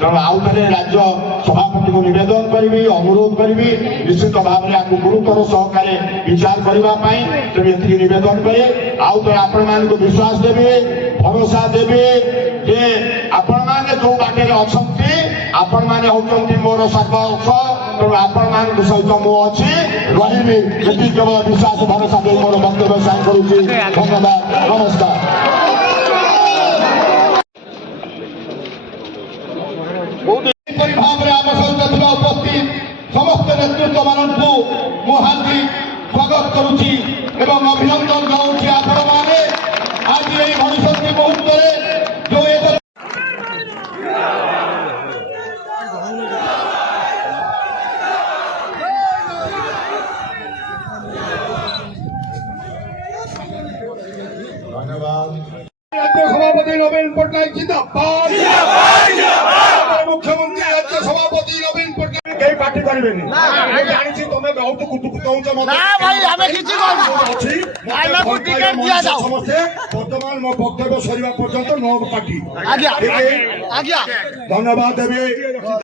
तेणु आउ थे राज्य सभापति को निवेदन करी अनुरोध करी निश्चित भाव में आपको गुरुतर सहकार विचार करने तेणु ये निवेदन करे आउ थे आपण मान विश्वास देवी भरोसा देवी जे आपण मैंने जो बाटे अच्छा आपण मैंने होती मोर सर्वस्व तेणु आपण मान सहित मु अच्छी रही केवल विश्वास भरोसा दे मोर वक्तव्य साइन करुच्ची धन्यवाद नमस्कार। भाव में आम सहित उपस्थित समस्त नेतृत्व मानू हार्दिक स्वागत करुच्ची एवं अभिनंदन जनाऊँगी आपण मैंने आज ये भविष्य मुहूर्त जो राज्य सभापति नवीन पट्टनायक जिंदाबाद मुख्यमंत्री राज्य सभापति नवीन पट्टनायक कई पार्टी करेंगे जानी तुम्हें बहुत कुतुकुत समस्ते वर्तमान मो वक्तव्य सर पर्यंत 9 पार्टी धन्यवाद देवी।